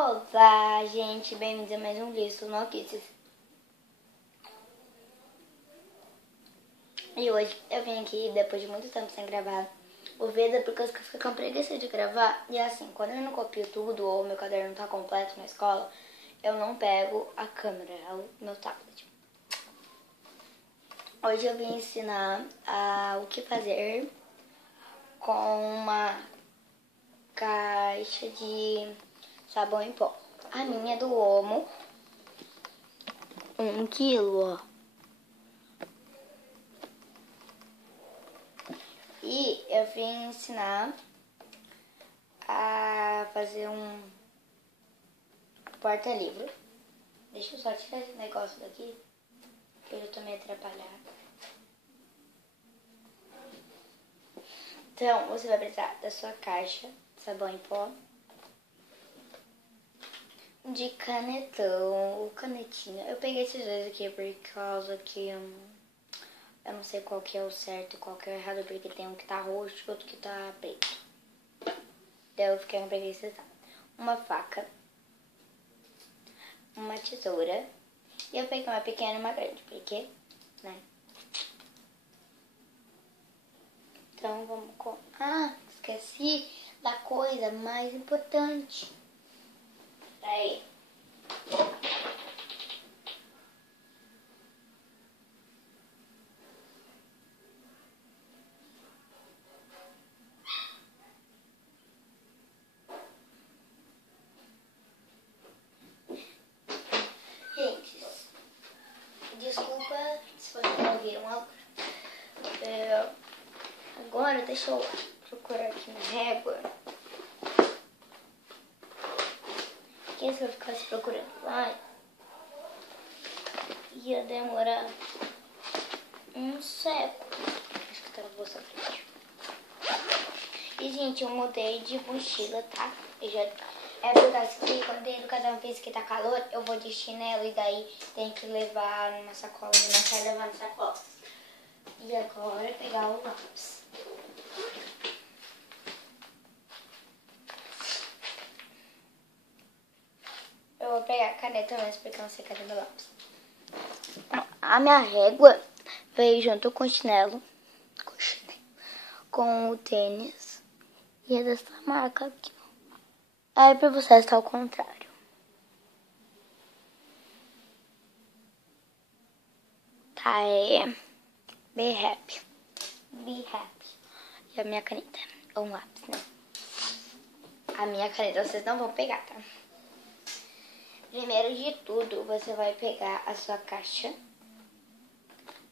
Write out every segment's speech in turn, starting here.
Olá, gente, bem-vindos a mais um Listo Notícias. E hoje eu vim aqui, depois de muito tempo sem gravar, o vídeo porque eu fiquei com preguiça de gravar. E assim, quando eu não copio tudo ou meu caderno tá completo na escola, eu não pego a câmera, o meu tablet. Hoje eu vim ensinar o que fazer com uma caixa de sabão em pó. A minha é do Omo. 1 quilo, ó. E eu vim ensinar a fazer um porta-livro. Deixa eu só tirar esse negócio daqui, que eu já tô meio atrapalhada. Então, você vai precisar da sua caixa, sabão em pó, de canetão, canetinha. Eu peguei esses dois aqui por causa que eu não sei qual que é o certo e qual que é o errado, porque tem um que tá roxo e outro que tá preto. Então eu fiquei com preguiça. Uma faca, uma tesoura, e eu peguei uma pequena e uma grande, porque, né? Então vamos com... Ah, esqueci da coisa mais importante. Peraí. Gente, desculpa se vocês não ouviram agora. Agora deixa eu procurar aqui na régua. Porque se eu ficasse procurando lá, ia demorar um século. Acho que tá na bolsa frente. E, gente, eu mudei de mochila, tá? É por causa que quando a educação física tá calor, eu vou de chinelo e daí tem que levar numa sacola, não quero levar na sacola. E agora pegar o lápis. Eu vou pegar a caneta mesmo porque eu não sei cadê meu lápis. A minha régua veio junto com o chinelo, com o tênis, e é dessa marca aqui. Aí pra vocês tá ao contrário. Tá, Be Happy. Be Happy. E a minha caneta, é um lápis, né? A minha caneta vocês não vão pegar, tá? Primeiro de tudo, você vai pegar a sua caixa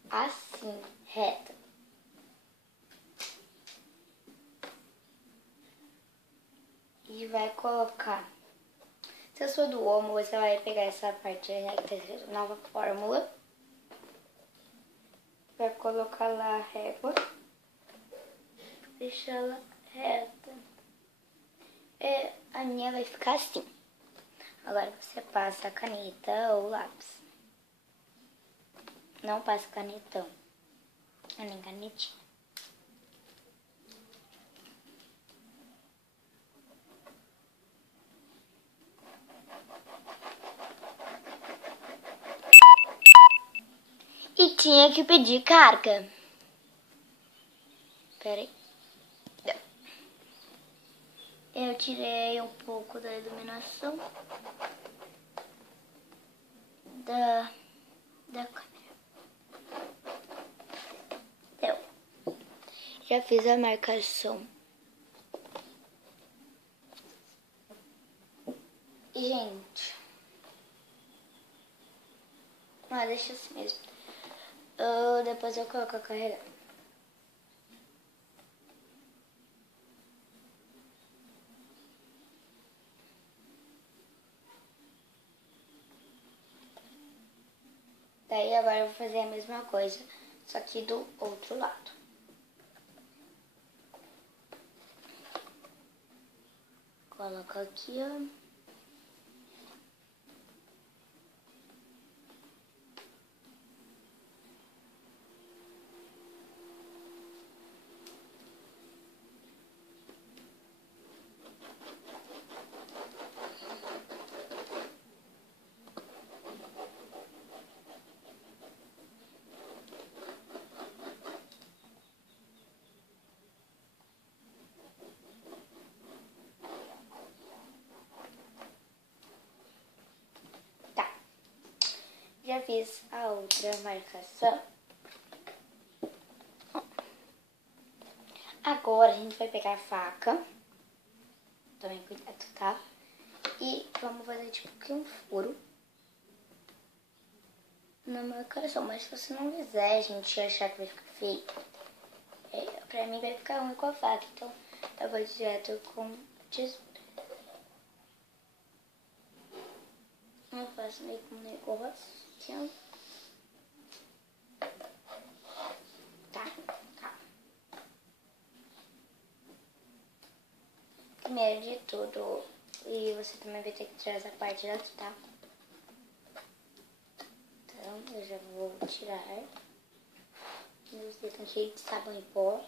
assim, reta. E vai colocar. Se eu sou do Omo, você vai pegar essa parte, né, que tá escrito nova fórmula. Vai colocar lá a régua. Deixa ela reta. A minha vai ficar assim. Agora você passa a caneta ou lápis. Não passa canetão. Nem canetinha. E tinha que pedir carga. Pera aí. Eu tirei um pouco da iluminação da câmera. Então, já fiz a marcação. E, gente, deixa assim mesmo. Depois eu coloco a carregar. Daí agora eu vou fazer a mesma coisa, só que do outro lado. Coloca aqui, ó. já fiz a outra marcação. Agora a gente vai pegar a faca. Tomem cuidado, tá? E vamos fazer tipo que um furo na marcação. Mas se você não fizer, a gente achar que vai ficar feio, pra mim vai ficar ruim com a faca. Então eu vou direto com tesoura. Eu faço meio com um negócio. Tá. Primeiro de tudo, e você também vai ter que tirar essa parte daqui, tá? Então, eu já vou tirar. Meus dedos estão cheios de sabão em pó.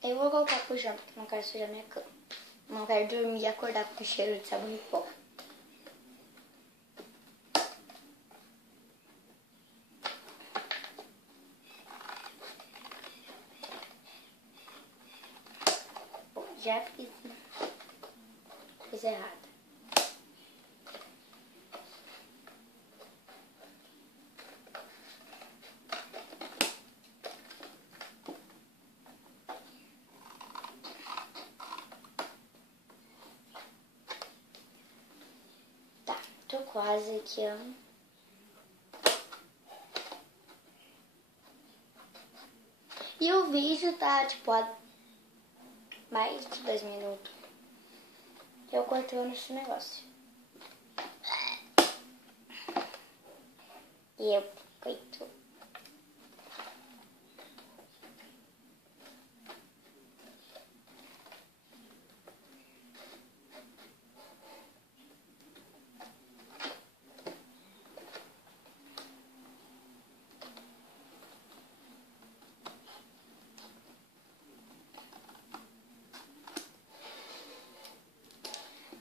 Eu vou colocar pijama porque não quero sujar minha cama. Não quero dormir e acordar com cheiro de sabão em pó. Bom, já fiz, né? Fiz errado. Tô quase aqui, ó. E o vídeo tá, tipo, há mais de 2 minutos. Eu cortando esse negócio. E eu coito.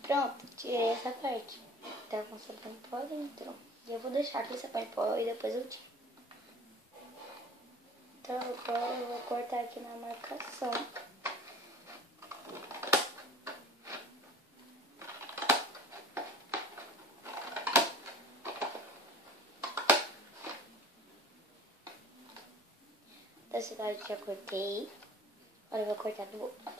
Pronto, tirei essa parte. Tá com sabão em pó dentro. E eu vou deixar aqui sabão em pó e depois eu tiro. Então agora eu vou cortar aqui na marcação. Desse lado já cortei. Agora eu vou cortar do outro.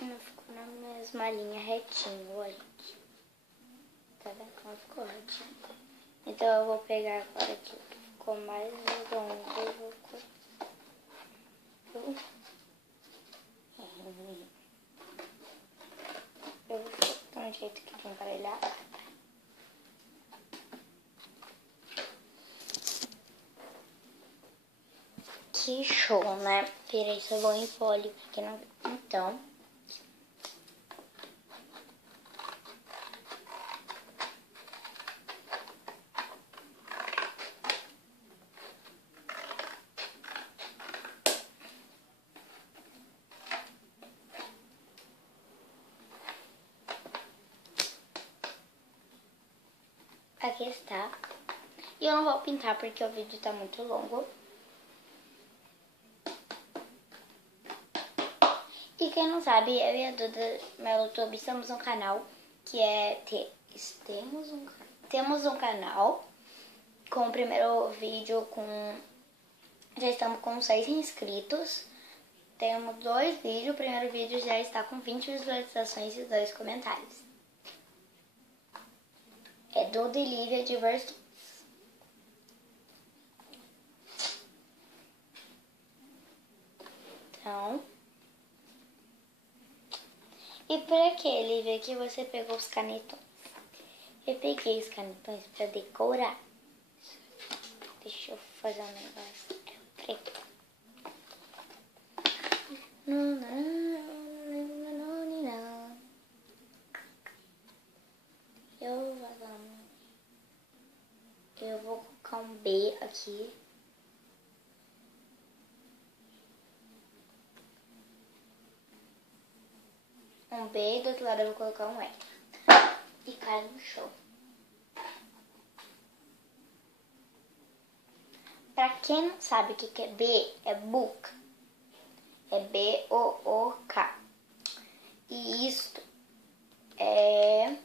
Não ficou na mesma linha retinho, olha. Tá vendo como ficou retinho? Então eu vou pegar agora aqui o que ficou mais redondo. Eu vou cortar. Eu vou cortar um jeito que vai emparelhar. Que show, né? Virei sabão em folha porque não... Então... Aqui está. E eu não vou pintar porque o vídeo tá muito longo. E quem não sabe, eu e a Duda Melotube estamos um canal que é... Temos um canal com o primeiro vídeo com... Já estamos com 6 inscritos. Temos 2 vídeos. O primeiro vídeo já está com 20 visualizações e 2 comentários. É Duda e Lívia Diversões. Então... E por que, Lívia, que você pegou os canetões? Eu peguei os canetões pra decorar. Deixa eu fazer um negócio. É preto. Eu vou colocar um B aqui. Um B, do outro lado eu vou colocar um E. E cai no chão. Pra quem não sabe o que é B, é book. É B-O-O-K. E isto é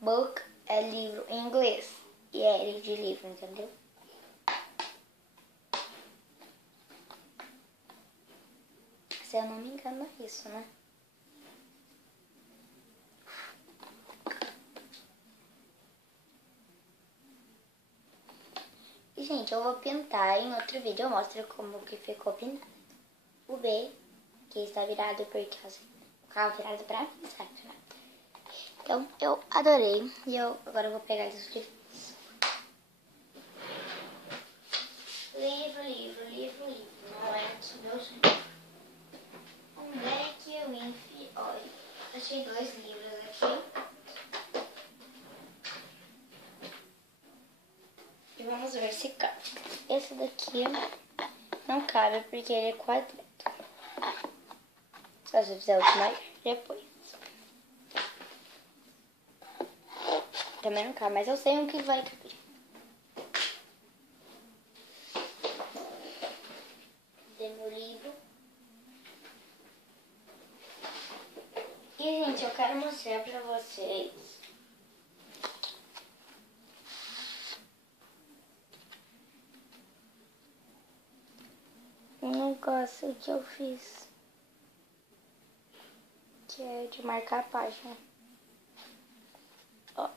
book, é livro em inglês. E é L de livro, entendeu? Se eu não me engano é isso, né? E, gente, eu vou pintar. Em outro vídeo eu mostro como que ficou pintado. O B, que está virado porque o carro virado pra mim, sabe? Então, eu adorei. E agora eu vou pegar esses livros. Livro. Não é dos meus livros. Onde é que eu enfio? Olha, achei 2 livros aqui. E vamos ver se cabe. Esse daqui não cabe porque ele é quadrado. Só se eu fizer outro maior depois. Também não cabe, mas eu sei um que vai caber. Tem meu livro. E, gente, eu quero mostrar pra vocês um negócio que eu fiz, que é de marcar a página. Ó.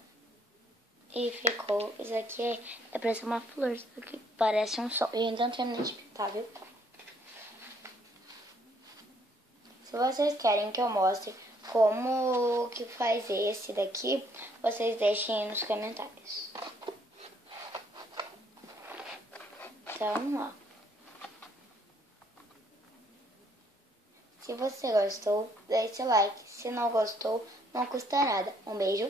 E ficou, isso aqui é pra ser uma flor, isso aqui parece um sol. E ainda não terminei de pintar, viu? Se vocês querem que eu mostre como que faz esse daqui, vocês deixem aí nos comentários. Então, ó. Se você gostou, deixe seu like. Se não gostou, não custa nada. Um beijo.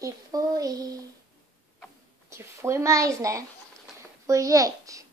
E fui. Que fui mais, né? Fui, gente.